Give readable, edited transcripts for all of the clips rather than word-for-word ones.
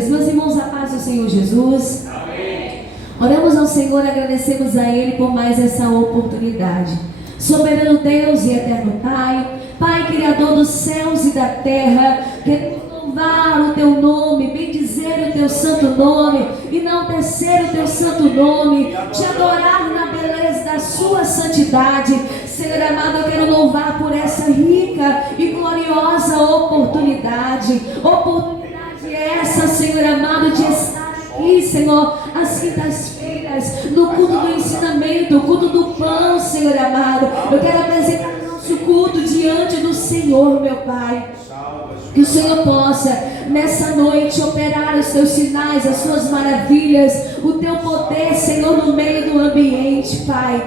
Deus. Meus irmãos, a paz do Senhor Jesus. Amém. Oramos ao Senhor, agradecemos a Ele por mais essa oportunidade. Soberano Deus e eterno Pai, Pai Criador dos céus e da terra, queremos louvar o Teu nome, bendizer o Teu santo nome, enaltecer o Teu santo nome, te adorar na beleza da Sua santidade. Senhor amado, eu quero louvar por essa rica e gloriosa oportunidade. Oportunidade essa, Senhor amado, de estar aqui, Senhor, às quintas-feiras, no culto do ensinamento, o culto do pão, Senhor amado. Eu quero apresentar nosso culto diante do Senhor, meu Pai. Que o Senhor possa, nessa noite, operar os Teus sinais, as Suas maravilhas, o Teu poder, Senhor, no meio do ambiente, Pai.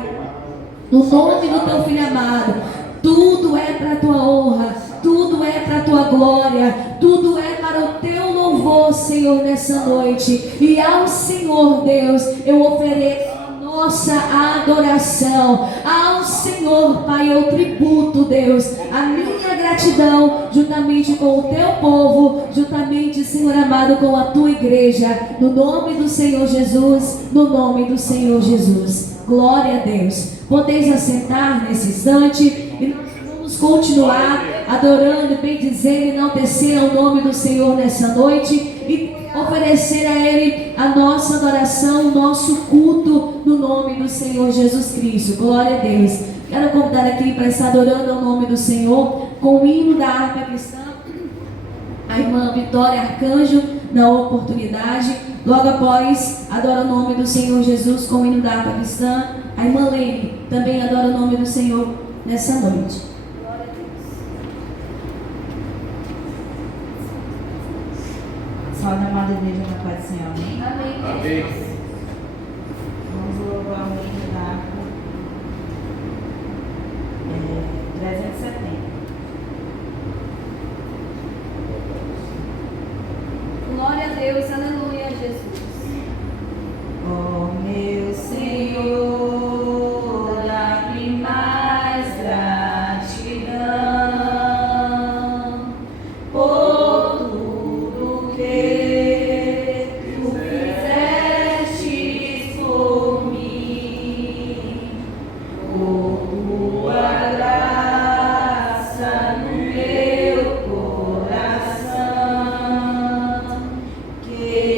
No nome do Teu Filho amado, tudo é para a Tua honra, tudo é para a Tua glória, tudo é para o Teu louvor, Senhor, nessa noite. E ao Senhor, Deus, eu ofereço nossa adoração. Ao Senhor, Pai, eu tributo, Deus, a minha gratidão, juntamente com o Teu povo, juntamente, Senhor amado, com a Tua igreja, no nome do Senhor Jesus, no nome do Senhor Jesus. Glória a Deus. Podeis assentar nesse instante e nós vamos continuar adorando, bendizendo e enaltecer ao nome do Senhor nessa noite e oferecer a Ele a nossa adoração, o nosso culto no nome do Senhor Jesus Cristo. Glória a Deus. Quero convidar aqui para estar adorando ao nome do Senhor com o hino da harpa cristã, a irmã Vitória Arcanjo, na oportunidade. Logo após, adora o nome do Senhor Jesus com o hino da harpa cristã. A irmã Lene também adora o nome do Senhor nessa noite. Glória a Deus. Salve, amada igreja, na paz do Senhor. Amém. Amém. Vamos louvar o hino da harpa 370. Glória a Deus, aleluia, Jesus. Oh, meu Senhor, dá-me mais gratidão por tudo que Tu fizeste por mim, por Tua graça no meu coração. Que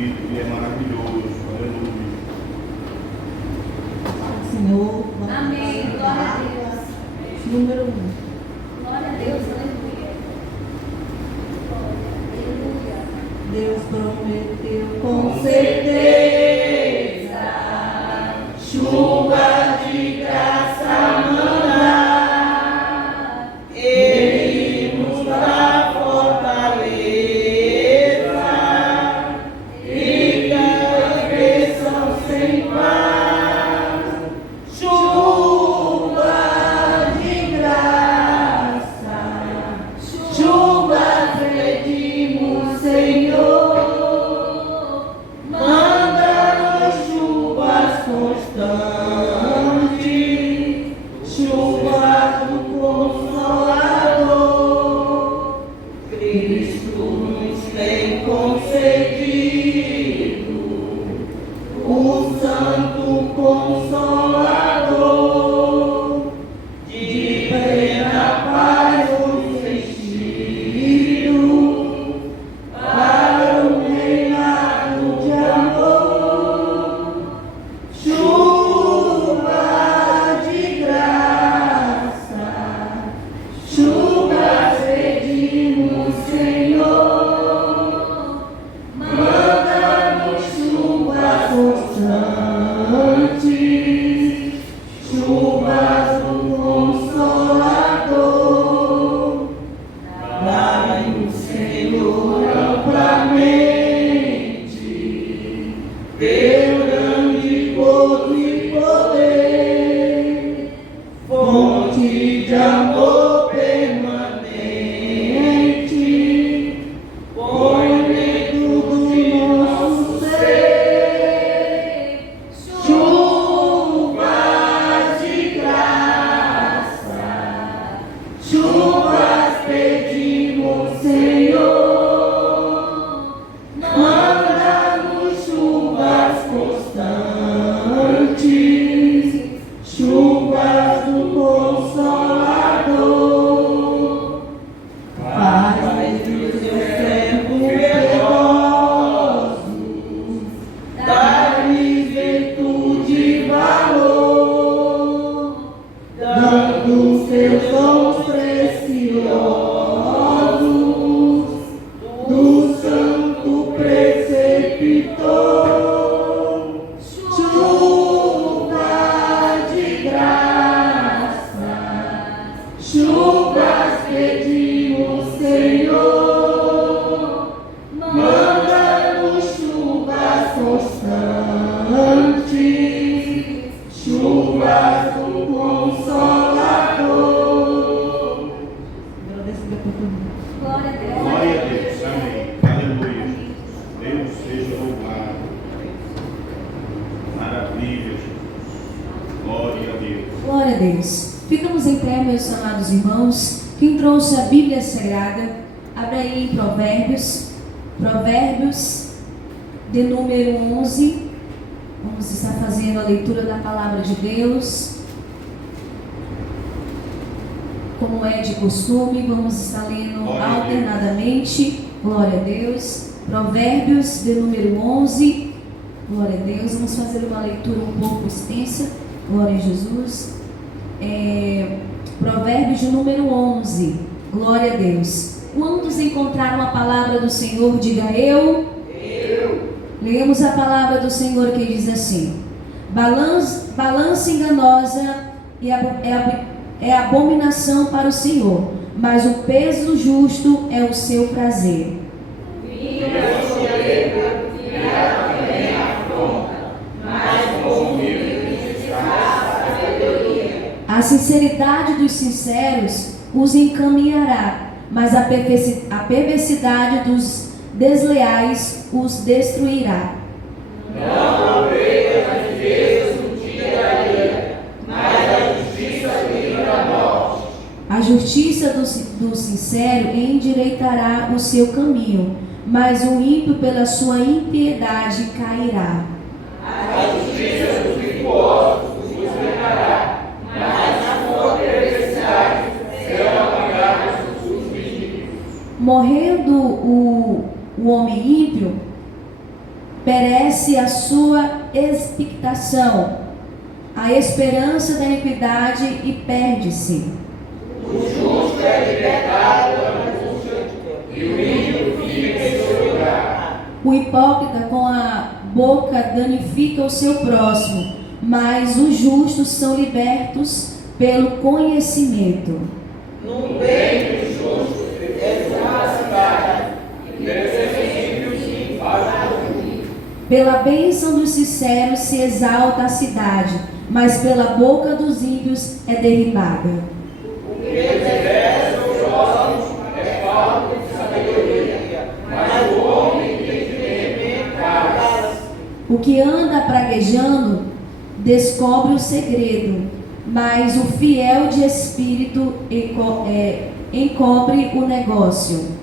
bonito e é maravilhoso. Aleluia. Senhor, vamos Amém. Glória a Deus. Número 1. Glória a Deus. Aleluia. Deus prometeu com certeza chuva de graça mandar. Ele nos dá fortaleza e cabeça sem paz. Chuva de graça, chuva pedimos, Senhor. Manda-nos chuvas constantes, chuvas do Consolador. Cristo nos tem concedido o Santo Consolador, de plena paz nos vestido para o reinado de amor. Chuva de graça, chuvas pedimos, Senhor. Manda-nos chuvas constantes, chuvas do Consolador. Dai-nos, Senhor, amplamente teu grande gozo e poder, fonte de amor permanente, põe dentro do nosso ser chuvas de graça, chuvas pedimos, Senhor. Manda-nos chuvas constantes, chuvas do Consolador. Faz dos teus servos piedosos, dá-lhes virtude e valor, dando seus dons preciosos do Santo Preceptor. Chuva de graça, chuvas pedimos, Senhor. Manda-nos chuvas constantes, chuvas do Consolador. Glória a Deus. Glória a Deus. Amém. Aleluia. Deus seja louvado. Maravilha, Jesus. Glória a Deus. Glória a Deus. Ficamos em pé, meus amados irmãos. Quem trouxe a Bíblia Sagrada, abre aí em Provérbios. Provérbios, de número 11. Vamos estar fazendo a leitura da palavra de Deus. Como é de costume, vamos estar lendo Glória a Deus. alternadamente. Glória a Deus. Provérbios, de número 11. Glória a Deus. Vamos fazer uma leitura um pouco extensa. Glória a Jesus. Provérbios de número 11. Glória a Deus. Quantos encontraram a palavra do Senhor? Diga eu. Leemos a palavra do Senhor que diz assim: balança enganosa é abominação para o Senhor, mas o peso justo é o seu prazer. A sinceridade dos sinceros os encaminhará, mas a perversidade dos desleais os destruirá. Não odeia as riquezas do dia a dia, mas a justiça livra a morte. A justiça do sincero endireitará o seu caminho, mas o ímpio pela sua impiedade cairá. A justiça dos impostos os libertará, mas a sua perversidade será pagada dos ímpios. Morrendo o homem ímpio, perece a sua expectação, a esperança da iniquidade e perde-se. O justo é libertado da angústia e o ímpio fica em seu lugar. O hipócrita com a boca danifica o seu próximo, mas os justos são libertos pelo conhecimento. No bem do justo é uma cidade, e pelos ímpios faz ruim. Pela bênção dos sinceros se exalta a cidade, mas pela boca dos ímpios é derribada. O que deserta os próximos é falta de sabedoria, mas o homem que teme cala-se. O que anda praguejando descobre o segredo, mas o fiel de espírito encobre o negócio.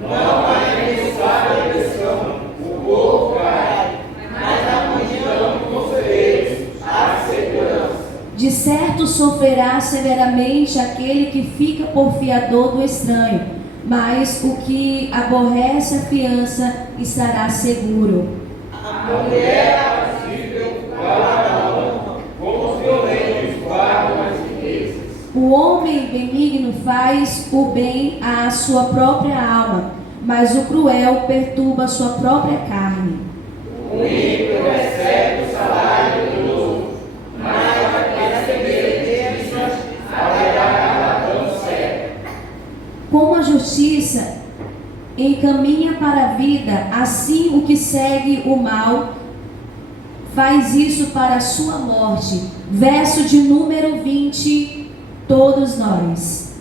Não há necessária lição, o povo cai, mas na multidão de conselheiros há segurança. De certo sofrerá severamente aquele que fica por fiador do estranho, mas o que aborrece a fiança estará seguro. A mulher aprazível guarda a honra, como os violentos guardam as riquezas. O homem benigno faz o bem à sua própria alma, mas o cruel perturba a sua própria carne. O ímpio recebe o salário do louco, mas aquele que benediz haverá galardão certo. Como a justiça encaminha para a vida, assim o que segue o mal faz isso para a sua morte. Verso de número 20, todos nós.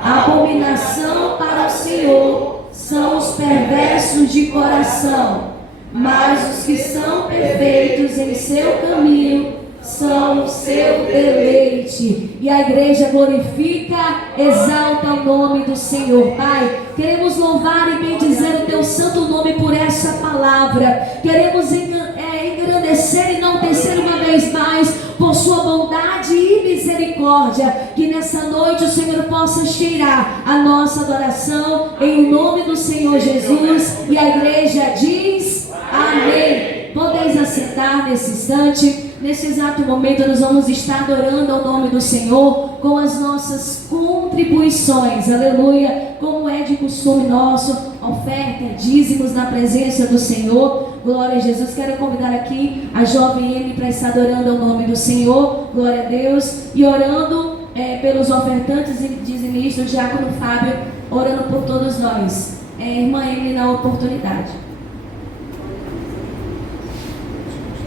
Abominação para o Senhor são os perversos de coração, mas os que são perfeitos em seu caminho são o seu deleite. E a igreja glorifica, exalta o nome do Senhor. Pai, queremos louvar e bendizer o teu santo nome por essa palavra. Queremos engrandecer e enaltecer uma vez mais por sua bondade e misericórdia. Que nessa noite o Senhor possa cheirar a nossa adoração em nome do Senhor Jesus. E a igreja diz amém. Podeis assentar nesse instante. Nesse exato momento nós vamos estar adorando ao nome do Senhor com as nossas contribuições, aleluia, como é de costume nosso, oferta, dízimos na presença do Senhor, glória a Jesus. Quero convidar aqui a jovem Emi para estar adorando ao nome do Senhor, glória a Deus, e orando pelos ofertantes e dizimistas, o diácono Fábio, orando por todos nós. Irmã Emi, na oportunidade.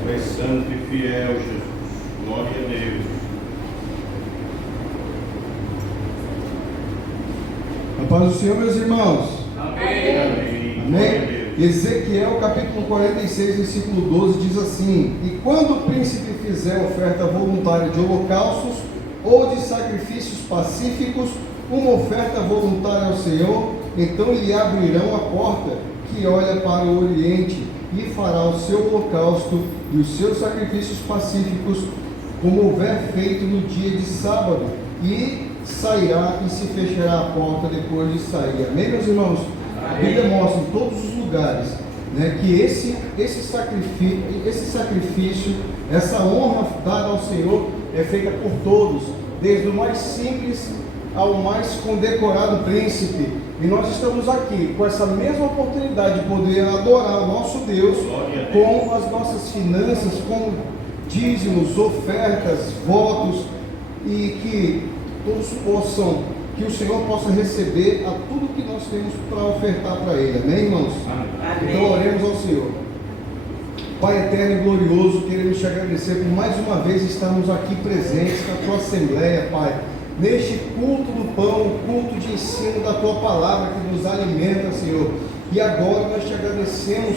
Tu és santo e fiel, Jesus. Glória a Deus. A paz do Senhor, meus irmãos. Amém. Amém. Glória a Deus. Ezequiel, capítulo 46, versículo 12, diz assim: E quando o príncipe fizer oferta voluntária de holocaustos ou de sacrifícios pacíficos, uma oferta voluntária ao Senhor, então lhe abrirão a porta que olha para o oriente, e fará o seu holocausto e os seus sacrifícios pacíficos, como houver feito no dia de sábado, e sairá e se fechará a porta depois de sair. Amém, meus irmãos? A Bíblia mostra em todos os lugares, né, que esse sacrifício, essa honra dada ao Senhor é feita por todos, desde o mais simples ao mais condecorado príncipe. E nós estamos aqui com essa mesma oportunidade de poder adorar o nosso Deus com as nossas finanças, com dízimos, ofertas, votos, e que todos possam, que o Senhor possa receber a tudo que nós temos para ofertar para Ele. Amém, irmãos? Amém. Então oremos ao Senhor. Pai eterno e glorioso, queremos te agradecer por mais uma vez estarmos aqui presentes na tua Assembleia, Pai, neste culto do pão, culto de ensino da tua palavra que nos alimenta, Senhor. E agora nós te agradecemos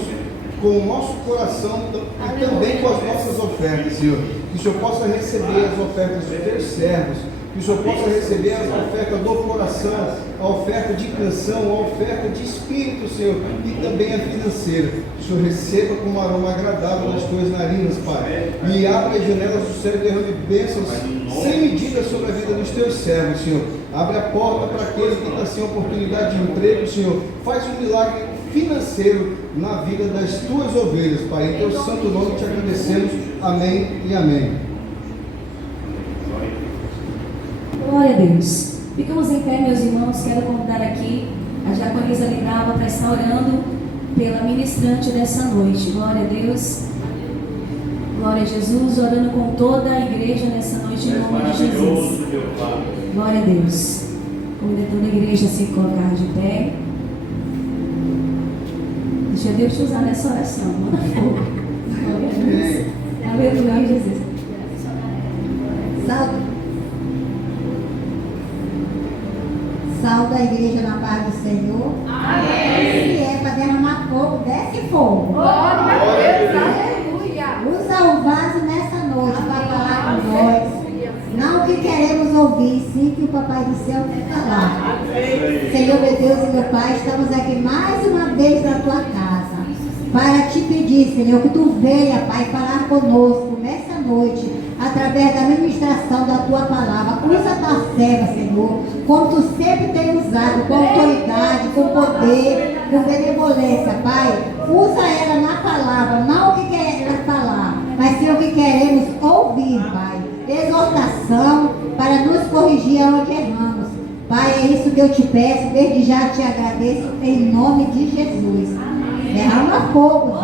com o nosso coração e também com as nossas ofertas, Senhor. Que o Senhor possa receber as ofertas dos teus servos, que o Senhor possa receber as ofertas do coração, a oferta de canção, a oferta de espírito, Senhor, e também a financeira. Que o Senhor receba com um aroma agradável nas tuas narinas, Pai, e abra as janelas do céu e derrame bênçãos sem medida sobre a vida dos teus servos, Senhor. Abre a porta para aquele que está sem oportunidade de emprego, Senhor. Faz um milagre financeiro na vida das tuas ovelhas, Pai. Em teu santo nome te agradecemos. Amém e amém. Glória a Deus. Ficamos em pé, meus irmãos. Quero convidar aqui a diaconisa Lidalva para estar orando pela ministrante dessa noite. Glória a Deus. Glória a Jesus. Orando com toda a igreja nessa noite em nome de Jesus. Glória a Deus. Convido toda a igreja a se colocar de pé. Deixa Deus te usar nessa oração. Manda fogo. Glória a Deus. Aleluia, Jesus. Salve a igreja na paz do Senhor. Amém. Se é para derramar fogo, desce fogo. Glória a Deus. Aleluia. Usa o vaso nessa noite para falar com nós. Não o que queremos ouvir, sim que o Papai do Céu quer falar. Senhor, meu Deus e meu Pai, estamos aqui mais uma vez na tua casa para te pedir, Senhor, que tu venha, Pai, falar conosco nessa noite, através da ministração da tua palavra. Usa a tua serva, Senhor, como tu sempre tem usado, com autoridade, com poder, com benevolência, Pai. Usa ela na palavra, não o que quer ela falar, mas sim o que queremos ouvir, Pai. Exortação para nos corrigir onde erramos. Pai, é isso que eu te peço, desde já te agradeço, em nome de Jesus. Derrama fogo,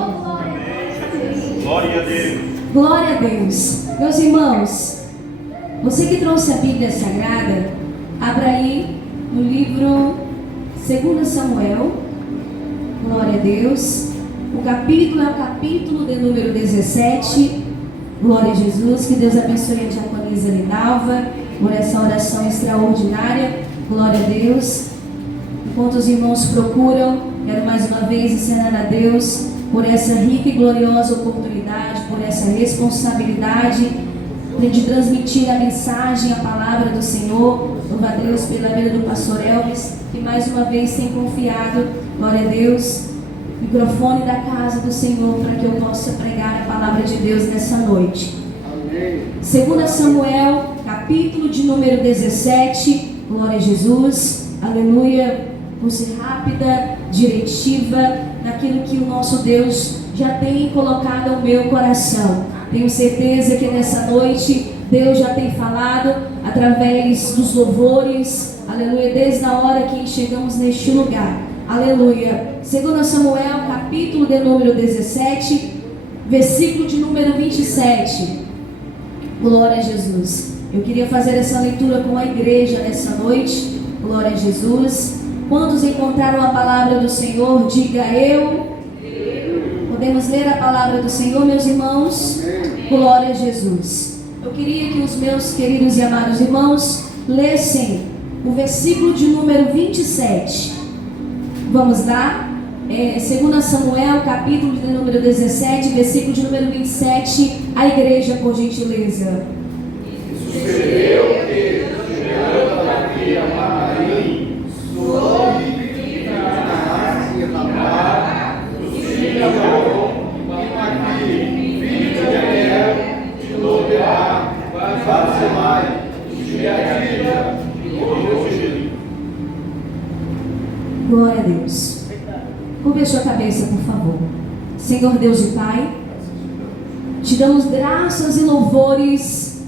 Jesus. Glória a Deus. Glória a Deus. Meus irmãos, você que trouxe a Bíblia Sagrada, abra aí no livro 2 Samuel. Glória a Deus. O capítulo é o capítulo de número 17. Glória a Jesus. Que Deus abençoe a diaconisa Lidalva por essa oração extraordinária. Glória a Deus. Enquanto os irmãos procuram, quero mais uma vez ensinar a Deus por essa rica e gloriosa oportunidade, por essa responsabilidade de transmitir a mensagem, a palavra do Senhor. Louva a Deus pela vida do pastor Elvis, que mais uma vez tem confiado, glória a Deus, o microfone da casa do Senhor para que eu possa pregar a palavra de Deus nessa noite. Amém. 2 Samuel, capítulo de número 17, glória a Jesus, aleluia. Vou ser rápida, diretiva, naquilo que o nosso Deus já tem colocado ao meu coração. Tenho certeza que nessa noite Deus já tem falado através dos louvores, aleluia, desde a hora que chegamos neste lugar, aleluia. 2 Samuel, capítulo de número 17, versículo de número 27, glória a Jesus. Eu queria fazer essa leitura com a igreja nessa noite, glória a Jesus. Quantos encontraram a palavra do Senhor, diga eu. Podemos ler a palavra do Senhor, meus irmãos? Glória a Jesus. Eu queria que os meus queridos e amados irmãos lessem o versículo de número 27. Vamos lá? 2 Samuel, capítulo de número 17, versículo de número 27. A igreja, por gentileza. Sucedeu que, chegando Davi a Mahanaim, soube que Naás e Ramá, os filhos de Arão, e Maqui, filho de Aniel, de Lodebar, Barzilai, de Adida, e Rogeli. Glória a Deus. Curva a sua cabeça, por favor. Senhor Deus e Pai, te damos graças e louvores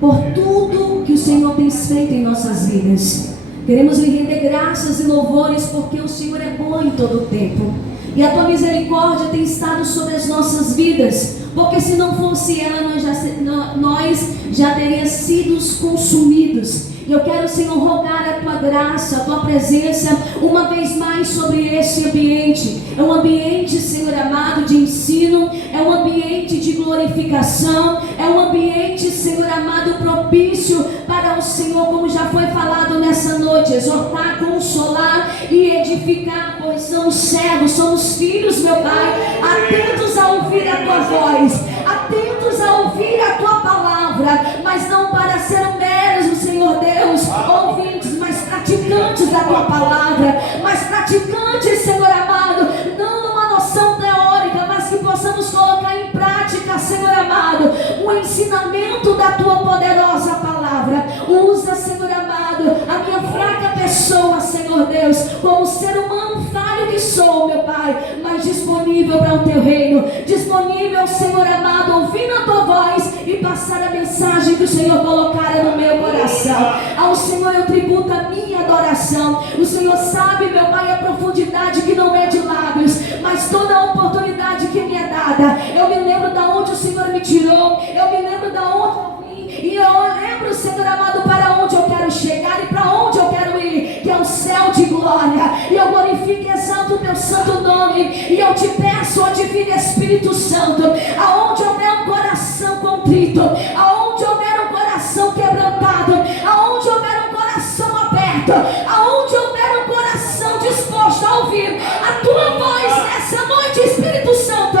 por tudo que o Senhor tem feito em nossas vidas. Queremos lhe render graças e louvores porque o Senhor é bom em todo o tempo. E a tua misericórdia tem estado sobre as nossas vidas. Porque se não fosse ela, nós já teríamos sido consumidos. E eu quero, Senhor, rogar a tua graça, a tua presença, uma vez mais sobre esse ambiente. É um ambiente, Senhor amado, de ensino, é um ambiente de glorificação, é um ambiente, Senhor amado, propício para o Senhor, como já foi falado nessa noite, exortar, consolar e edificar, pois somos servos, somos filhos, meu Pai, atentos a ouvir a tua voz, atentos a ouvir a tua palavra, mas não para ser meros, Senhor Deus, ouvintes, mas praticantes da tua palavra, mas praticantes, Senhor amado, não numa noção teórica, mas que possamos colocar em prática, Senhor amado, o ensinamento da tua poderosa palavra. Usa, Senhor amado, a minha Pai, mas disponível para o teu reino, disponível, Senhor amado, ouvindo a tua voz e passar a mensagem que o Senhor colocara no meu coração. Ao Senhor eu tributo a minha adoração. O Senhor sabe, meu Pai, a profundidade que não é de lábios, mas toda a oportunidade que me é dada. Eu me lembro de onde o Senhor me tirou, eu me lembro de onde eu vim, e eu lembro, Senhor amado, para onde eu quero chegar e para onde eu quero ir, que é o céu de glória. E eu glorifico e exalto o teu santo nome, e eu te peço, ó Divino Espírito Santo, aonde houver um coração contrito, aonde houver um coração quebrantado, aonde houver um coração aberto, aonde houver um coração disposto a ouvir a tua voz nessa noite, Espírito Santo,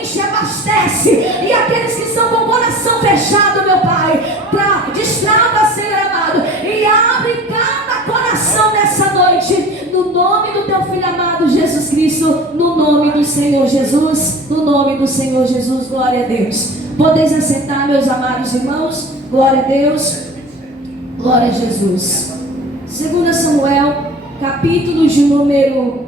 enche, abastece, e aqueles que estão com o coração fechado, meu Pai, destrava, Senhor amado, e abre cada coração nessa noite, no nome do teu Filho amado Jesus Cristo, no nome do Senhor Jesus, no nome do Senhor Jesus. Glória a Deus. Podeis assentar, meus amados irmãos. Glória a Deus, glória a Jesus. 2 Samuel, capítulo de número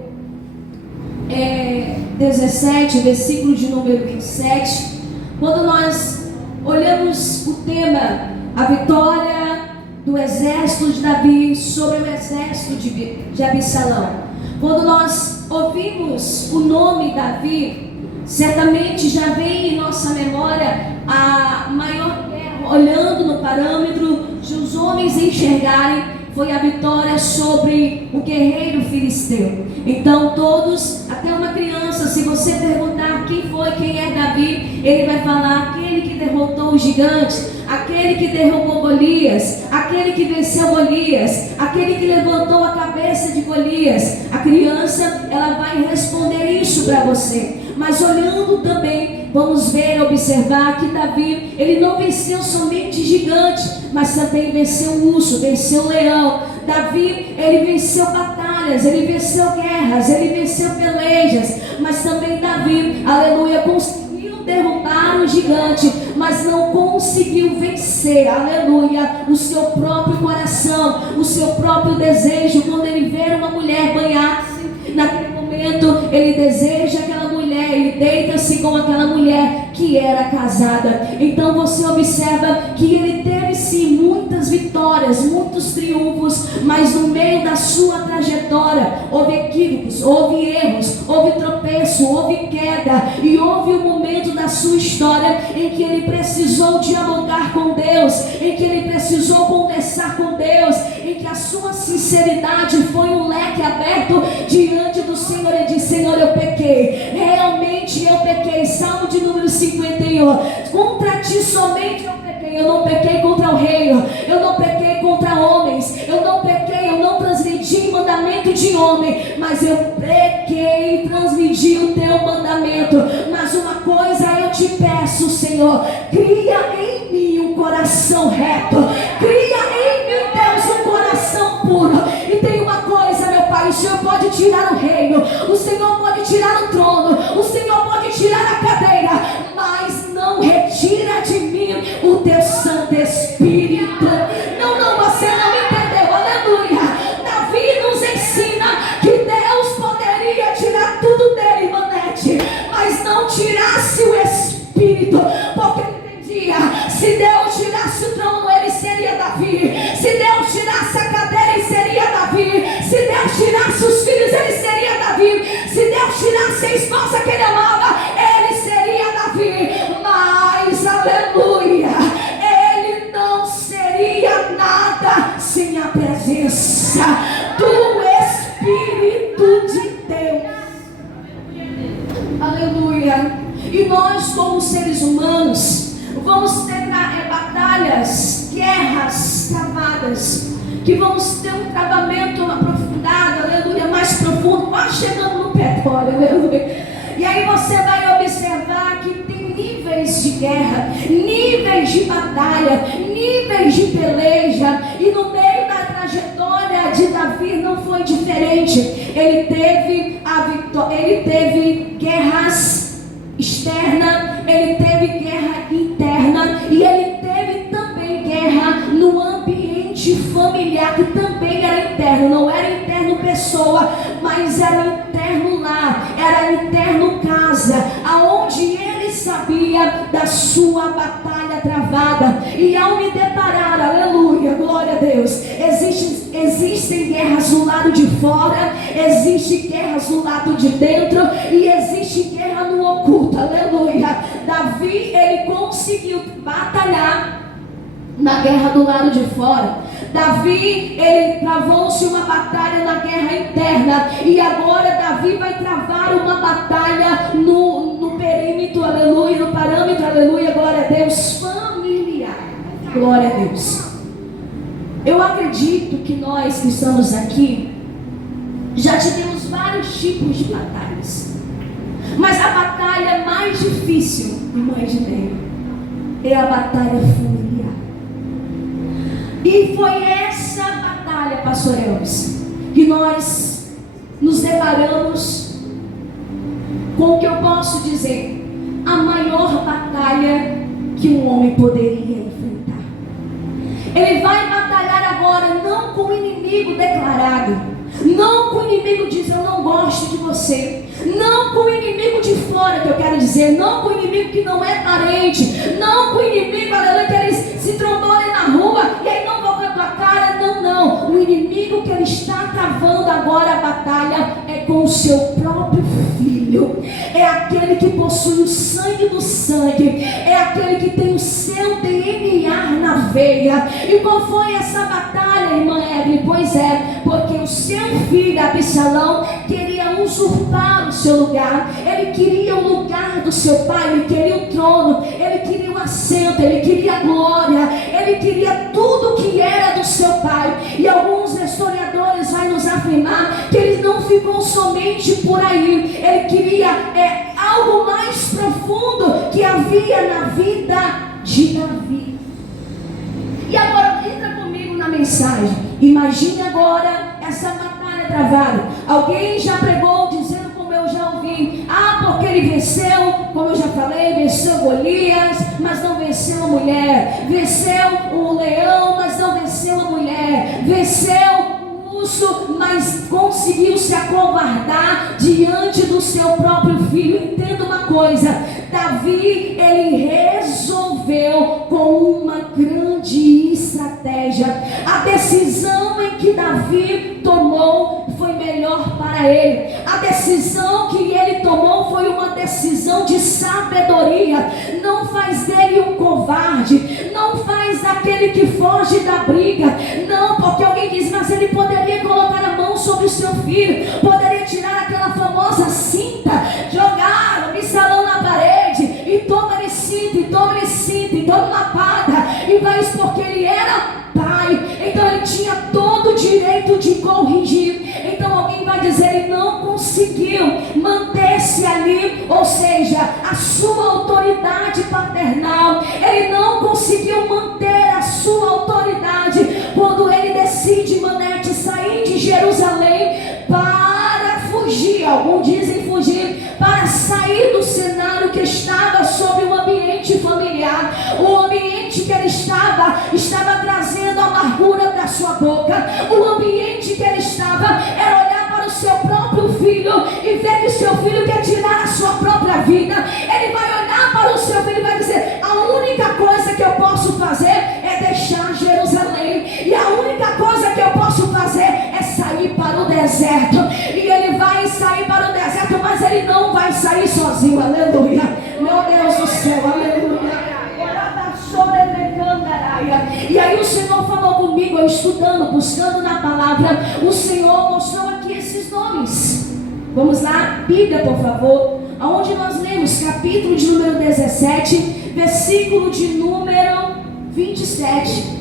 17, versículo de número 27. Quando nós olhamos o tema, a vitória do exército de Davi sobre o exército de Absalão, quando nós ouvimos o nome Davi, certamente já vem em nossa memória a maior guerra, olhando no parâmetro de os homens enxergarem, foi a vitória sobre o guerreiro filisteu. Então todos, até uma criança, se você perguntar quem é Davi, ele vai falar aquele que derrotou os gigantes, aquele que derrubou Golias, aquele que venceu Golias, aquele que levantou a cabeça de Golias. A criança, ela vai responder isso para você. Mas olhando também, vamos ver, observar que Davi, ele não venceu somente gigante, mas também venceu o urso, venceu o leão. Davi, ele venceu batalhas, ele venceu guerras, ele venceu pelejas, mas também Davi, aleluia, conseguiu derrubar o gigante, mas não conseguiu vencer, aleluia, o seu próprio coração, o seu próprio desejo. Quando ele vê uma mulher banhar-se, naquele momento ele deseja aquela mulher, ele deita-se com aquela mulher que era casada. Então você observa que ele teve sim muitas vitórias, muitos triunfos, mas no meio da sua trajetória houve equívocos, houve erros, houve tropeço, houve queda, e houve um momento da sua história em que ele precisou dialogar com Deus, em que ele precisou conversar com Deus, em que a sua sinceridade foi um leque aberto diante do Senhor. Ele disse: Senhor, eu pequei, realmente eu pequei. Salmo de número 51, contra ti somente eu pequei. Eu não pequei contra o reino, eu não pequei contra homens, eu não pequei, eu não transgredi mandamento de homem, mas eu pequei e transgredi o teu mandamento. Mas uma coisa eu te peço, Senhor, cria em mim um coração reto, cria em mim, Deus, um coração puro. E tem uma coisa, meu Pai, o Senhor pode tirar o reino, o Senhor pode tirar o trono, o Senhor pode tirar a cadeira, mas não retira de mim o teu Santo Espírito. Não, você não entendeu, aleluia. Davi nos ensina que Deus poderia tirar tudo dele, Manete, mas não tirasse o Espírito, porque ele entendia, se Deus tirasse o trono, ele seria Davi. Se Deus tirasse a cadeira, ele seria Davi. Se Deus tirasse os filhos, ele seria Davi. Se Deus tirasse a esposa que ele amava, ele seria Davi. Mas, aleluia, ele não seria nada sem a presença do Espírito de Deus. Aleluia. E nós, como seres humanos, vamos ter batalhas, guerras travadas, que vamos ter um travamento aprofundado, aleluia, mais profundo, quase chegando no petróleo, aleluia. E aí você vai observar que tem níveis de guerra, níveis de batalha, níveis de peleja, e no meio da trajetória de Davi não foi diferente. Ele teve a vitória, ele teve guerras externas, ele teve guerra interna, e ele teve também guerra no ambiente familiar, que também era interno. Não era interno pessoa, mas era interno eterno lar, era a eterno casa, aonde ele sabia da sua batalha travada. E ao me deparar, aleluia, glória a Deus, existem guerras do lado de fora, existem guerras do lado de dentro, e existe guerra no oculto, aleluia. Davi, ele conseguiu batalhar na guerra do lado de fora. Davi, ele travou-se uma batalha na guerra interna, e agora Davi vai travar uma batalha no perímetro, aleluia, no parâmetro, aleluia, glória a Deus, familiar, glória a Deus. Eu acredito que nós que estamos aqui já tivemos vários tipos de batalhas, mas a batalha mais difícil, irmã Edneia, é a batalha familiar. E foi essa batalha, pastor Elvis, que nós nos deparamos com o que eu posso dizer, a maior batalha que um homem poderia enfrentar. Ele vai batalhar agora não com o inimigo declarado, não com o inimigo diz eu não gosto de você, não com o inimigo de fora, que eu quero dizer, não com o inimigo que não é parente, não com o inimigo, aleluia, que ele se trombou ali na rua e aí não vou com a tua cara, não, o inimigo que ele está travando agora a batalha é com o seu próprio filho, é aquele que possui o sangue do sangue, é aquele que tem o seu DNA na veia. E qual foi essa batalha, irmã Evelyn? Pois é, porque o seu filho Absalão queria usurpar o seu lugar, ele queria o lugar do seu pai, ele queria o trono, ele queria o assento, ele queria a glória, ele queria tudo que era do seu pai. E alguns historiadores vão nos afirmar que ele não ficou somente por aí, ele queria algo mais profundo que havia na vida de Davi. E agora entra comigo na mensagem. Imagine agora essa batalha travada. Alguém já pregou dizendo, como eu já ouvi, porque ele venceu, como eu já falei, venceu Golias, mas não venceu a mulher, venceu o leão, mas não venceu a mulher, venceu o urso, mas conseguiu se acovardar diante do seu próprio filho. Entenda uma coisa, Davi, ele resolveu com uma grande estratégia. A decisão em que Davi tomou foi melhor para ele. A decisão que ele tomou foi uma decisão de sabedoria. Não faz dele um covarde, não faz daquele que foge da briga. Não, porque alguém diz, mas ele poderia colocar a mão sobre o seu filho, poderia tirar aquela famosa cinta, jogar o Absalão na parede, e toma-lhe cinta, e toma-lhe cinta, e toma uma pada, e vai isso porque ele era pai, então ele tinha todo o direito de corrigir. Então alguém vai dizer, ele não conseguiu manter-se ali, ou seja, a sua autoridade paternal, ele não conseguiu manter a sua autoridade quando ele decide, Manete, sair de Jerusalém para fugir. Alguns dizem fugir para sair do cenário que estava sobre o ambiente familiar, o ambiente que ele estava trazendo amargura para sua boca, o ambiente que ele estava era olhar para o seu próprio filho e ver que o seu filho quer tirar a sua própria vida. Ele vai olhar para o seu filho e vai dizer, a única coisa que eu posso fazer é deixar Jerusalém, e a única coisa que eu posso fazer é sair para o deserto. E ele vai sair para o deserto, mas ele não vai sair sozinho, aleluia, meu Deus do céu, aleluia. E aí o Senhor falou comigo, eu estudando, buscando na palavra, o Senhor mostrou aqui esses nomes. Vamos lá, Bíblia por favor, aonde nós lemos capítulo de número 17, versículo de número 27.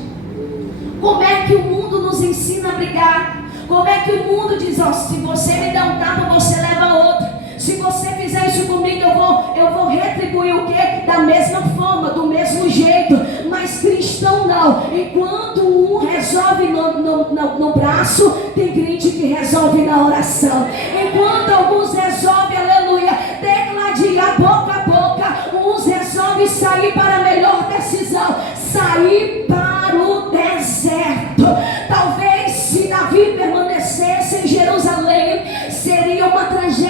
Como é que o mundo nos ensina a brigar? Como é que o mundo diz, se você me der um tapa, você leva outro. Se você fizer isso comigo, eu vou retribuir o quê? Da mesma forma, do mesmo jeito. Mas cristão não. Enquanto um resolve no braço, tem crente que resolve na oração. Enquanto alguns resolvem, aleluia, degladiar boca a boca, uns resolvem sair para a melhor decisão, sair para o deserto. Talvez se Davi permanecesse em Jerusalém, seria uma tragédia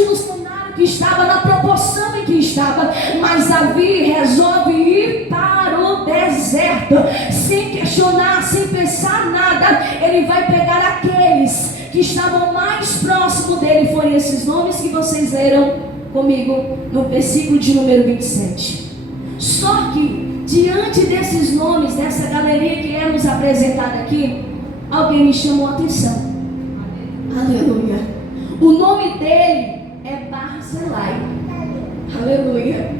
diante do cenário que estava, na proporção em que estava. Mas Davi resolve ir para o deserto, sem questionar, sem pensar nada. Ele vai pegar aqueles que estavam mais próximos dele. Foram esses nomes que vocês leram comigo no versículo de número 27. Só que diante desses nomes, dessa galeria que é nos apresentada aqui, alguém me chamou a atenção. Aleluia. O nome dele é Barzilai. Aleluia.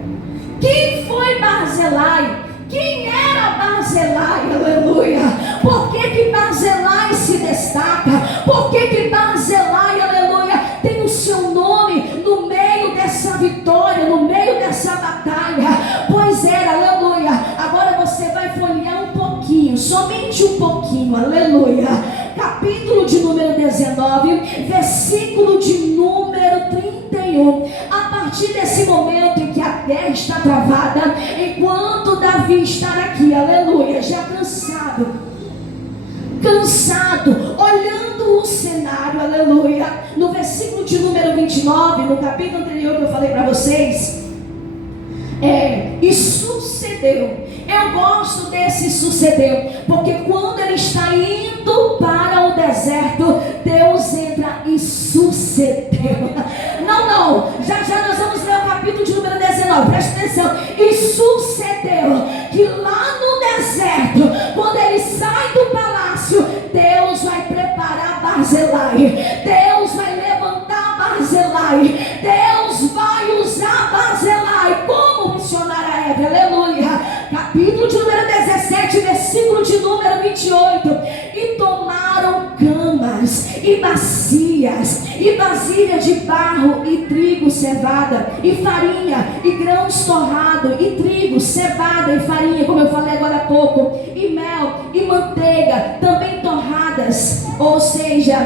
Quem foi Barzilai? Quem era Barzilai? Aleluia. Por que Barzilai se destaca? Por que Barzilai, aleluia, tem o seu nome no meio dessa vitória, no meio dessa batalha? Pois era, aleluia. Agora você vai folhear um pouquinho, somente um pouquinho, aleluia. Capítulo de número 19, versículo de número 31. A partir desse momento em que a guerra está travada, enquanto Davi está aqui, aleluia, já cansado, olhando o cenário, aleluia. No versículo de número 29, no capítulo anterior que eu falei para vocês, e sucedeu. Eu gosto desse sucedeu, porque quando ele está indo para o deserto, Deus entra e sucedeu. Não, já nós vamos ler o capítulo de número 19, presta atenção. E sucedeu que lá no deserto, quando ele sai do palácio, Deus vai preparar Barzilai, Deus vai levantar Barzilai, Deus vai usar Barzilai como missionária Eve, aleluia. Capítulo de número 17, versículo de número 28. E tomaram camas e bacias e vasilhas de barro e trigo, cevada e farinha e grãos torrado e trigo, cevada e farinha, como eu falei agora há pouco, e mel e manteiga também torradas, ou seja,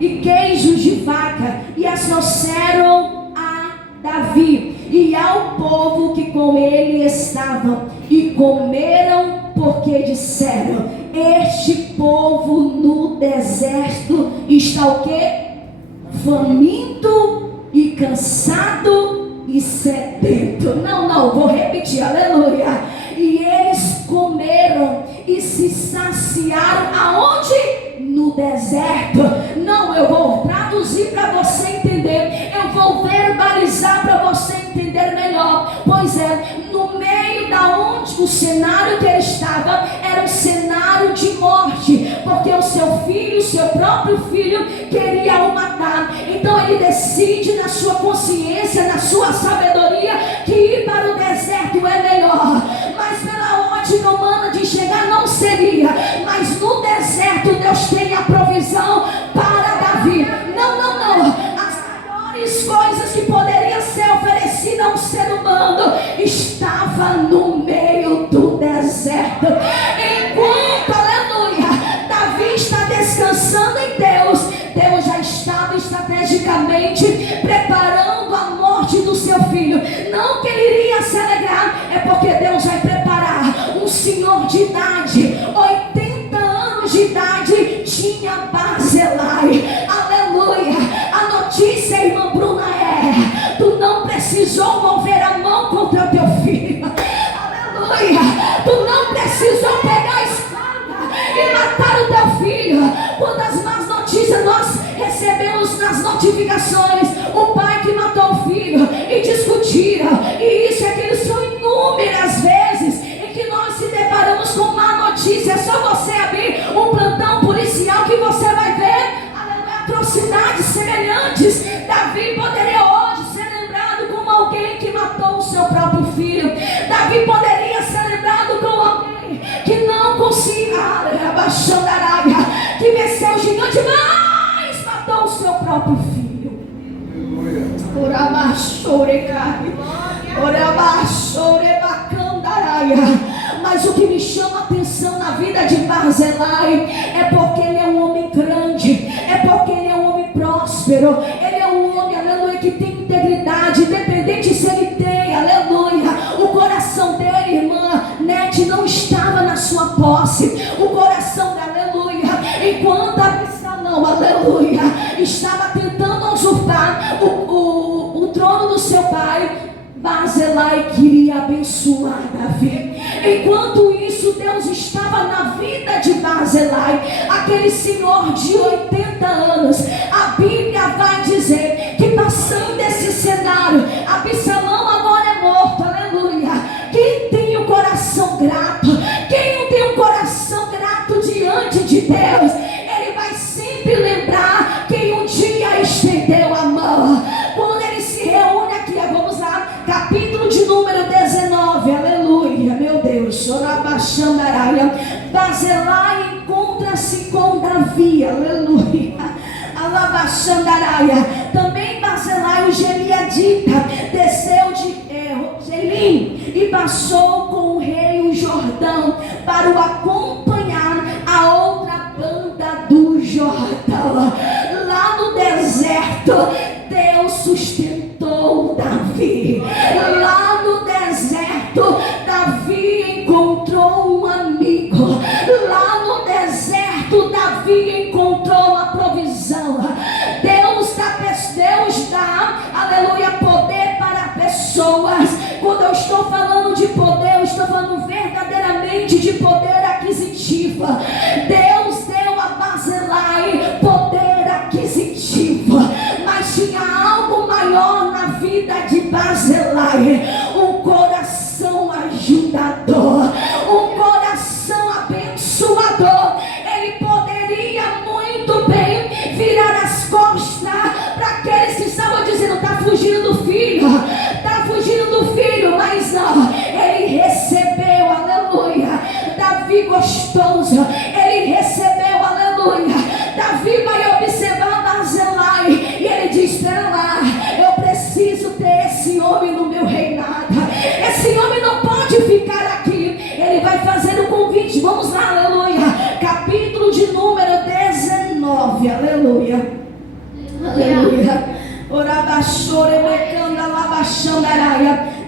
e queijos de vaca, e as trouxeram a Davi e ao povo que com ele estavam, e comeram, porque disseram: este povo no deserto está o quê? Faminto e cansado e sedento. Não, vou repetir, aleluia. E eles comeram e se saciaram aonde? No deserto. Não, eu vou traduzir para você entender, eu vou verbalizar para você entender melhor. Pois no meio da onde o cenário que ele estava era um cenário de morte, porque o seu filho, o seu próprio filho, queria o matar. Então ele decide na sua consciência, na sua sabedoria, que ir para o deserto é melhor. Mas pela ótica humana de chegar não seria. Mas no deserto Deus tem a provisão para Davi. Não. As maiores coisas que poderiam ser oferecidas a um ser humano estava no meio do deserto. Enquanto, aleluia, Davi está descansando em Deus, Deus já estava estrategicamente preparando a morte do seu filho. Não que ele iria se alegrar, é porque Deus vai preparar um senhor de idade, 80 anos de idade, tinha Barzilai. Aleluia. A notícia, irmã Bruna, tu não precisou mover a mão contra o teu filho. Aleluia. Tu não precisou pegar a espada e matar o teu filho. Quantas más notícias nós recebemos nas notificações: o pai que matou o filho, e discutiram, e isso e aquilo. São inúmeras vezes em que nós se deparamos com má notícia. É só você abrir um plantão policial que você vai ver atrocidades semelhantes. Davi poderia hoje ser lembrado como alguém que matou o seu próprio filho. Davi poderia ser lembrado como alguém que não conseguia, que venceu o gigante, mas matou o seu próprio filho. Mas o que me chama a atenção na vida de Barzilai é porque ele é um homem grande, é porque ele é um homem próspero, ele é um homem, aleluia, que tem integridade, independente se ele tem, aleluia, o coração dele, irmã Nete, não estava na sua posse, o coração dele, aleluia, enquanto a Absalão, aleluia, estava tentando usurpar, o Barzilai queria abençoar Davi. Enquanto isso, Deus estava na vida de Barzilai, aquele senhor de 80 anos. A Bíblia vai dizer que, passando esse cenário, Absalão agora é morto. Aleluia. Quem tem o coração grato, quem não tem um coração grato diante de Deus, ele vai sempre lembrar quem um dia estendeu a mão. Quando ele se reúne aqui, vamos lá, capítulo de número 19, aleluia, meu Deus, Barzilai encontra-se com Davi, aleluia, também Barzilai, o Gileadita, desceu de Jelim e passou com o rei o Jordão para o acompanhar a outra banda do Jordão. Lá no deserto, Deus sustentou Davi. Lá no deserto, Davi encontrou um amigo. Lá no deserto, Davi encontrou uma provisão. Deus dá, aleluia, poder para pessoas. Quando eu estou falando de poder, eu estou falando verdadeiramente de poder aquisitivo. Deus deu a Barzilai poder aquisitivo, mas tinha algo maior na vida de Barzilai: um coração ajudador, um coração abençoador. Ele poderia muito bem virar as costas para aqueles que estavam dizendo: está fugindo do filho, está fugindo do filho, mas não, ele recebeu, aleluia, Davi gostoso, ele recebeu, aleluia. Davi vai observar Barzilai e ele diz: espera lá, eu preciso ter esse homem no meu reinado, esse homem não pode ficar aqui. Ele vai fazer um convite, vamos lá, aleluia, capítulo de número 19, aleluia, aleluia.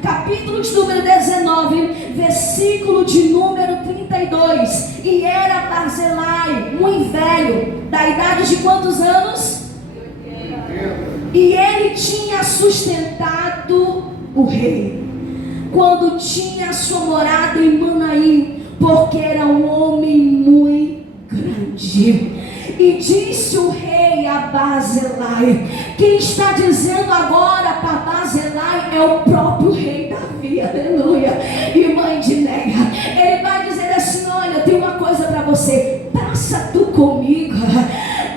Capítulo de número 19, versículo de número 32. E era Barzilai muito velho, da idade de quantos anos? 80. E ele tinha sustentado o rei quando tinha sua morada em Manaim, porque era um homem muito grande. E disse o rei a Barzilai, quem está dizendo agora para Barzilai é o próprio rei Davi, aleluia, e mãe de Neia. Ele vai dizer assim: olha, eu tenho uma coisa para você, passa tu comigo,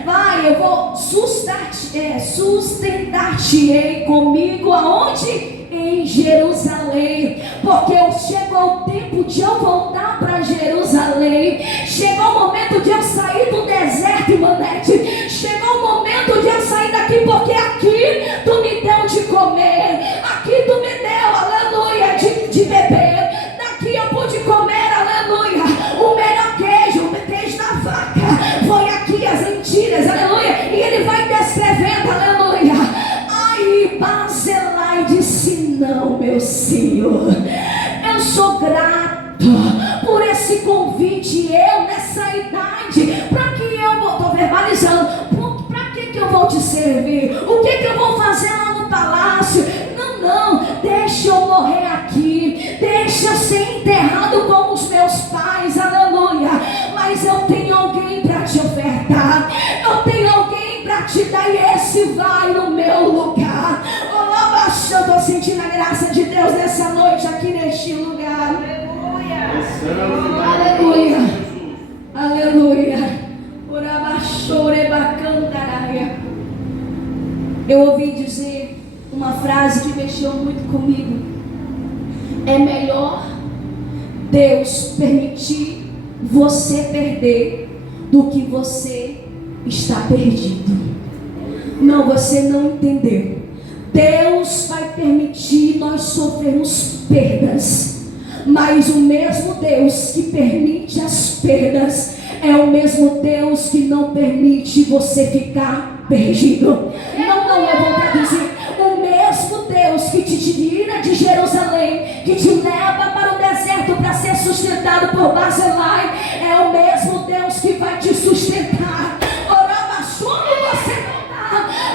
vai, eu vou sustentar-te-ei comigo, aonde? Em Jerusalém, porque chegou o tempo de eu voltar para Jerusalém, chegou o momento de eu sair do deserto, Imanete, chegou o momento de eu sair daqui, porque aqui tu me deu de comer, aqui tu me deu, aleluia, de beber, daqui eu pude comer, aleluia, o melhor queijo, o queijo da vaca, foi aqui as mentiras, aleluia, e ele vai descrevendo, aleluia. Aí Barzilai disse: não, meu Senhor, eu sou grato por esse convite. Eu nessa idade, para que eu vou, estou verbalizando, para que eu vou te servir? O que eu vou fazer lá no palácio? Não, deixa eu morrer aqui, deixa eu ser enterrado com os meus pais, aleluia, mas eu tenho alguém para te ofertar, eu tenho alguém para te dar, e esse vai no meu lugar. Eu estou sentindo a graça de Deus nessa noite aqui neste lugar. Aleluia, aleluia. Eu ouvi dizer uma frase que mexeu muito comigo: é melhor Deus permitir você perder do que você estar perdido. Não, você não entendeu. Deus vai permitir nós sofrermos perdas, mas o mesmo Deus que permite as perdas é o mesmo Deus que não permite você ficar perdido. Não, eu vou traduzir: o mesmo Deus que te tira de Jerusalém, que te leva para o deserto para ser sustentado por Barzilai, é o mesmo Deus que vai te sustentar.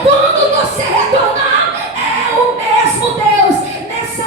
Quando você retornar, é o mesmo Deus. Nessa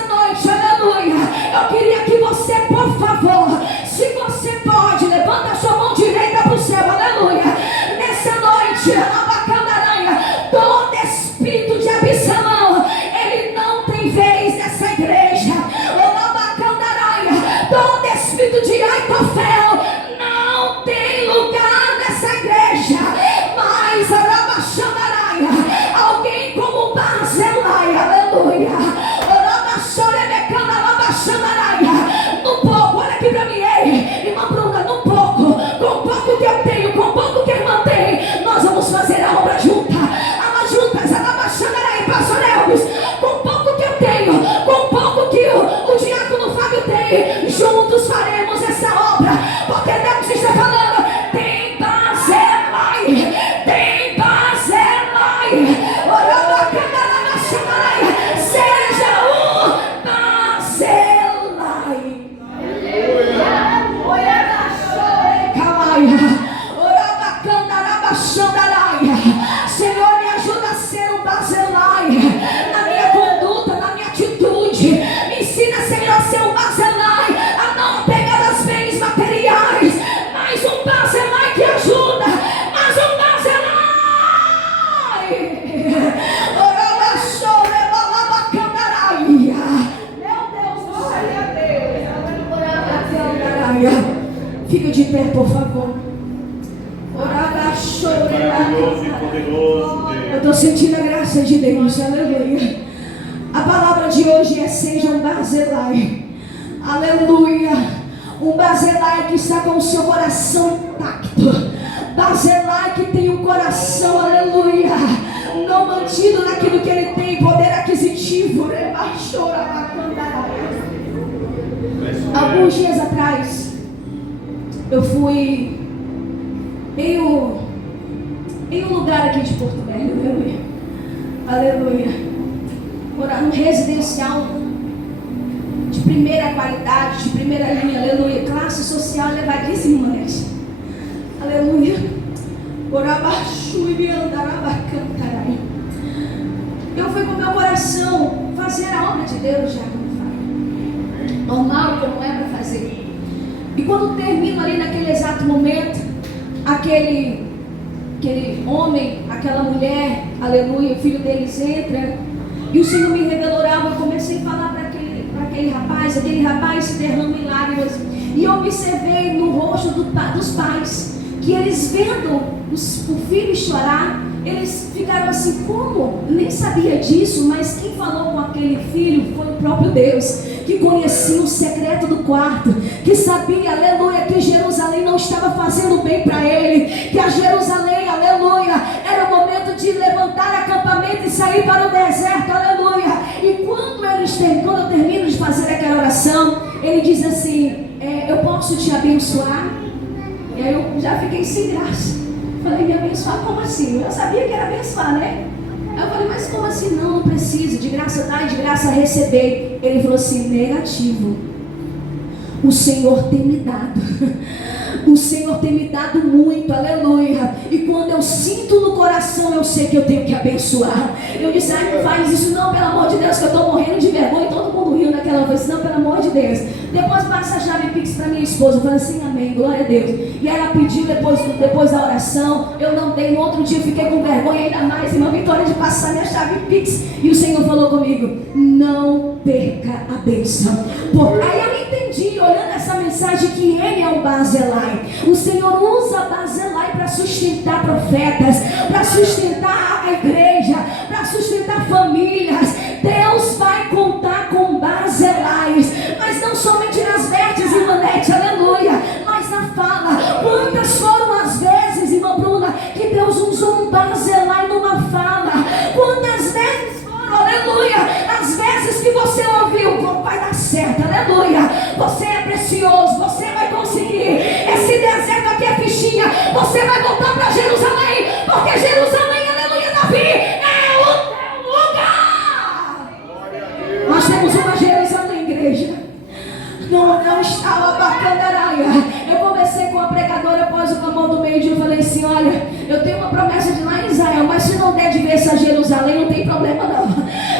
Senhor, me ajuda a ser um Barzilai na minha conduta, na minha atitude. Me ensina, Senhor, a ser um Barzilai, a não pegar das bens materiais, mas um Barzilai que ajuda, mas um Barzilai. Meu Deus, glória a Deus. Fica de pé, por favor. Maravilhoso e poderoso Eu Deus. estou sentindo a graça de Deus, aleluia. A palavra de hoje é: seja um Barzilai, aleluia. Um Barzilai que está com o seu coração intacto, Barzilai que tem um coração, aleluia, não mantido naquilo que ele tem, poder aquisitivo. Alguns dias atrás, eu fui em um lugar aqui de Porto Velho, aleluia, morar num residencial de primeira qualidade, de primeira linha, aleluia, classe social elevadíssima, né? Aleluia. Eu fui com meu coração fazer a obra de Deus, já como fala, normal, como é para fazer. E quando termino ali naquele exato momento, aquele homem, aquela mulher, aleluia, o filho deles entra, e o Senhor me revelou algo. Eu comecei a falar para aquele rapaz se derrama em lágrimas, e eu observei no rosto dos pais, que eles vendo o filho chorar, eles ficaram assim: como? Eu nem sabia disso, mas quem falou com aquele filho foi o próprio Deus, que conhecia o secreto do quarto, que sabia, aleluia, que Jerusalém não estava fazendo bem para ele, que a Jerusalém, aleluia, era o momento de levantar acampamento e sair para o deserto, aleluia. E quando eu termino de fazer aquela oração, ele diz assim: eu posso te abençoar? E aí eu já fiquei sem graça. Falei: me abençoar? Como assim? Eu sabia que era abençoar, né? Aí eu falei: mas como assim? Não precisa, de graça dar e de graça receber. Ele falou assim: negativo, o Senhor tem me dado. O Senhor tem me dado muito, aleluia. E quando eu sinto no coração, eu sei que eu tenho que abençoar. Eu disse: ai, não faz isso não, pelo amor de Deus, que eu estou morrendo de vergonha. E todo mundo riu naquela vez. Não, pelo amor de Deus. Depois passa a chave Pix para minha esposa. Eu falei assim: amém, glória a Deus. E ela pediu depois da oração. Eu não dei. No outro dia eu fiquei com vergonha ainda mais, irmã Vitória, de passar minha chave Pix. E o Senhor falou comigo: não perca a bênção. Aí eu entendi, olhando essa mensagem, que ele é um Barzilai. O Senhor usa Barzilai para sustentar profetas, para sustentar a igreja, para sustentar famílias. Deus vai contar com Barzilais, mas não somente nas vestes, irmã Nete, aleluia, mas na fala. Quantas foram as vezes, irmã Bruna, que Deus usou um Barzilai numa fala? Quantas vezes foram, aleluia, as vezes que você ouviu: vai dar certo, aleluia, você é precioso, você vai conseguir, esse deserto aqui é fichinha, você vai voltar para Jerusalém, porque Jerusalém, aleluia, Davi, é o teu lugar. Nós temos uma Jerusalém, igreja. Não estava bacandaraia. Eu conversei com a pregadora após o clamor do meio-dia. Eu falei assim: olha, eu tenho uma promessa de lá em Israel, mas se não der de ver essa Jerusalém, não tem problema não.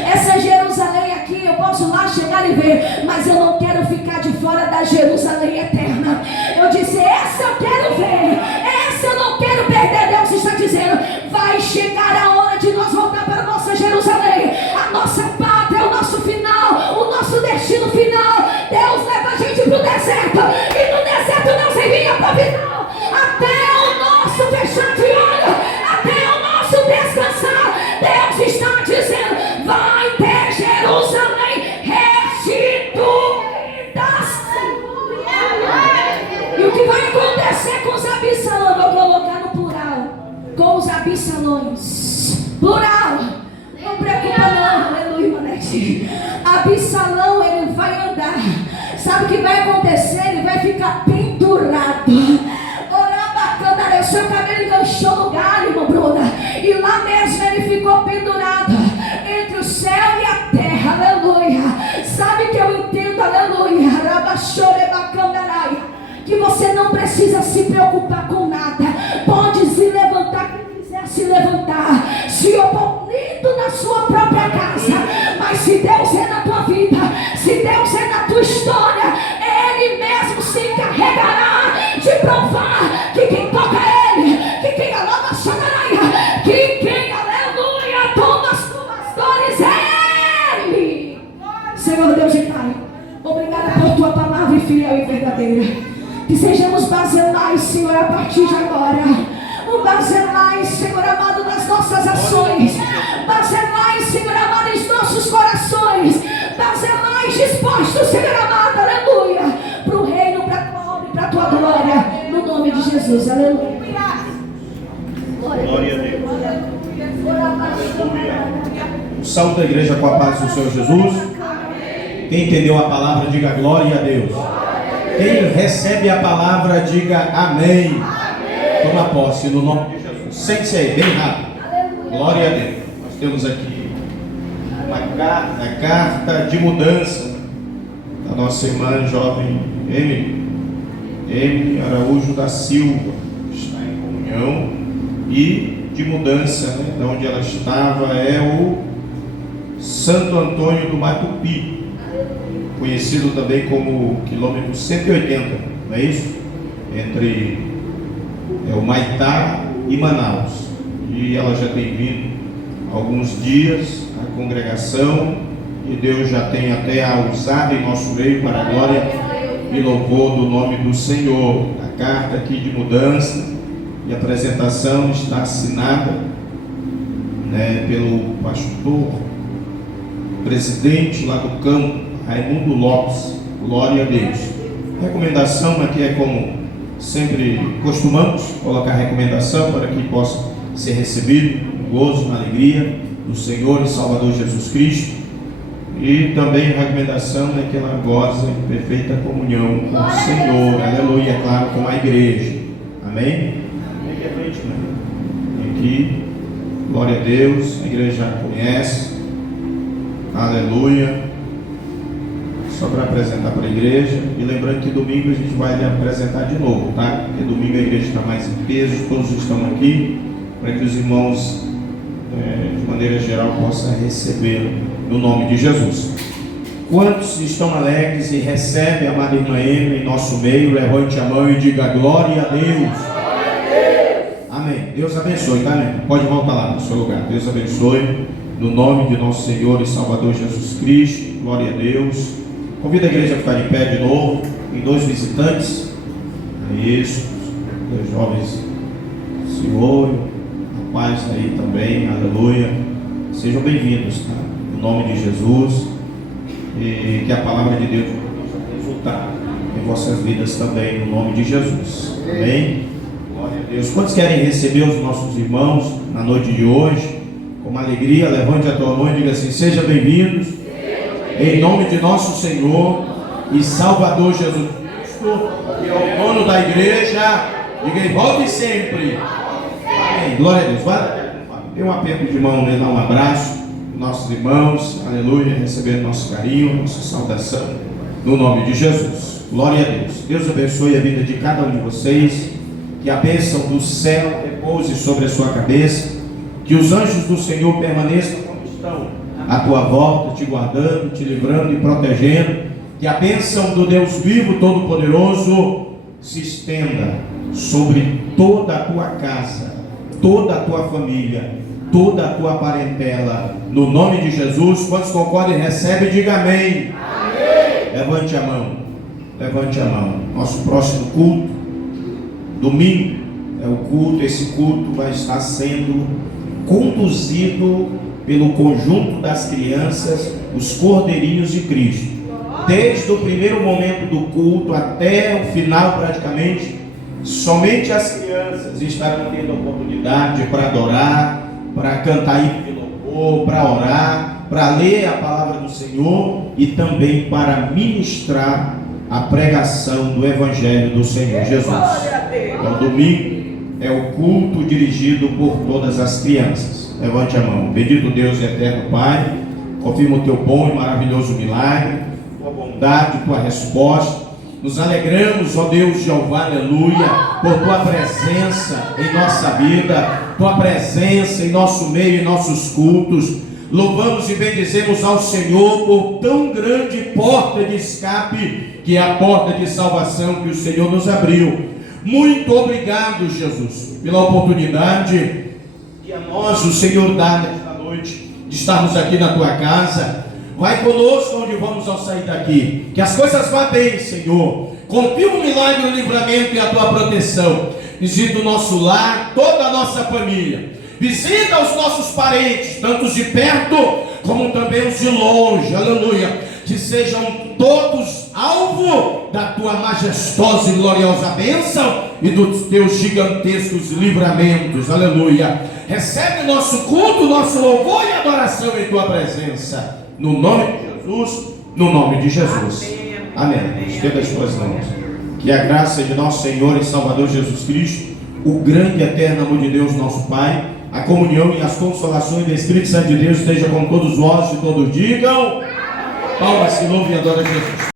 Essa Jerusalém aqui, eu posso lá chegar e ver, mas eu não quero ficar de fora da Jerusalém eterna. Eu disse: essa eu quero ver, essa eu não quero perder. Deus está dizendo: vai chegar a hora de nós voltar para a nossa Jerusalém, a nossa pátria, o nosso final, o nosso destino final. Deus leva a gente para o deserto, e no deserto não se vinha para o final, até o nosso fechar de olho, até o nosso descansar. Deus está dizendo: vai ter Jerusalém restituída. E o que vai acontecer com os Absalões? Vou colocar no plural: com os Absalões, plural. Não preocupa não, aleluia, Manete. Absalão, ele vai andar. Sabe o que vai acontecer? Ele vai ficar pendurado. O seu cabelo enganchou no galho, irmã Bruna, e lá mesmo ele ficou pendurado entre o céu e a terra, aleluia. Sabe que eu entendo, aleluia, que você não precisa se preocupar com a partir de agora. O basilar, Senhor amado, das nossas ações. Basilar, Senhor amado, em nossos corações. Basilar dispostos, Senhor amado, aleluia, para o reino, para a tua obra e para a tua glória. No nome de Jesus, aleluia. Glória a Deus. O salve da igreja com a paz do Senhor Jesus. Quem entendeu a palavra, diga glória a Deus. Quem recebe a palavra, diga amém. Toma posse no nome de Jesus. Sente-se aí, bem rápido. Glória a Deus. Nós temos aqui uma carta de mudança da nossa irmã jovem Emily Araújo da Silva. Está em comunhão e de mudança, né? De onde ela estava é o Santo Antônio do Matupi, conhecido também como quilômetro 180, não é isso? Entre o Maitá e Manaus. E ela já tem vindo há alguns dias à congregação, e Deus já tem até a usado em nosso meio para a glória e louvor do nome do Senhor. A carta aqui de mudança e apresentação está assinada, né, pelo pastor presidente lá do campo, Raimundo Lopes. Glória a Deus. A recomendação aqui é como sempre costumamos colocar recomendação para que possa ser recebido com gozo, na alegria do Senhor e Salvador Jesus Cristo. E também a recomendação é que ela goze em perfeita comunhão com o Senhor, aleluia, é claro, com a igreja. Amém? Aqui, glória a Deus, a igreja já conhece, aleluia. Só para apresentar para a igreja, e lembrando que domingo a gente vai lhe apresentar de novo, tá? Porque domingo a igreja está mais em peso, todos estão aqui, para que os irmãos, de maneira geral, possam recebê-lo no nome de Jesus. Quantos estão alegres e recebem a amada irmã Emily em nosso meio? Levante a mão e diga glória a Deus. Amém. Deus abençoe, tá, né? Pode voltar lá no seu lugar. Deus abençoe, no nome de nosso Senhor e Salvador Jesus Cristo. Glória a Deus. Convido a igreja a ficar de pé de novo. Tem 2 visitantes. Isso. 2 jovens senhor. Rapaz aí também. Aleluia. Sejam bem-vindos, tá? No nome de Jesus. E que a palavra de Deus possa resultar em vossas vidas também, no nome de Jesus. Amém? Glória a Deus. Quantos querem receber os nossos irmãos na noite de hoje? Com uma alegria, levante a tua mão e diga assim: sejam bem-vindos. Em nome de nosso Senhor e Salvador Jesus Cristo, que é o dono da igreja, diga e volte sempre. Amém. Glória a Deus. Dê um aperto de mão, né? Dá um abraço. Nossos irmãos, aleluia, recebendo nosso carinho, nossa saudação, no nome de Jesus. Glória a Deus. Deus abençoe a vida de cada um de vocês. Que a bênção do céu repouse sobre a sua cabeça. Que os anjos do Senhor permaneçam como estão à tua volta, te guardando, te livrando e protegendo. Que a bênção do Deus vivo, todo-poderoso, se estenda sobre toda a tua casa, toda a tua família, toda a tua parentela, no nome de Jesus. Quantos concordam e recebem, diga amém. Amém. Levante a mão, levante a mão. Nosso próximo culto, domingo, é o culto. Esse culto vai estar sendo conduzido pelo conjunto das crianças, os Cordeirinhos de Cristo. Desde o primeiro momento do culto até o final, praticamente, somente as crianças estarão tendo a oportunidade para adorar, para cantar hino de louvor, para orar, para ler a palavra do Senhor e também para ministrar a pregação do Evangelho do Senhor Jesus. Então, domingo é o culto dirigido por todas as crianças. Levante a mão. Bendito Deus e eterno Pai, confirma o teu bom e maravilhoso milagre, tua bondade, tua resposta. Nos alegramos, ó Deus Jeová, aleluia, por tua presença em nossa vida, tua presença em nosso meio, em nossos cultos. Louvamos e bendizemos ao Senhor por tão grande porta de escape, que é a porta de salvação que o Senhor nos abriu. Muito obrigado, Jesus, pela oportunidade que a nós o Senhor dá nesta noite, de estarmos aqui na tua casa. Vai conosco onde vamos ao sair daqui, que as coisas vá bem, Senhor. Confirma o milagre, o livramento e a tua proteção. Visita o nosso lar, toda a nossa família. Visita os nossos parentes, tanto os de perto como também os de longe. Aleluia. Que sejam todos alvo da tua majestosa e gloriosa bênção e dos teus gigantescos livramentos. Aleluia. Recebe nosso culto, nosso louvor e adoração em tua presença. No nome de Jesus, no nome de Jesus. Amém. Estenda as tuas mãos. Que a graça de nosso Senhor e Salvador Jesus Cristo, o grande e eterno amor de Deus, nosso Pai, a comunhão e as consolações do Espírito Santo de Deus esteja com todos vós e todos digam: palmas, se louve e adora Jesus.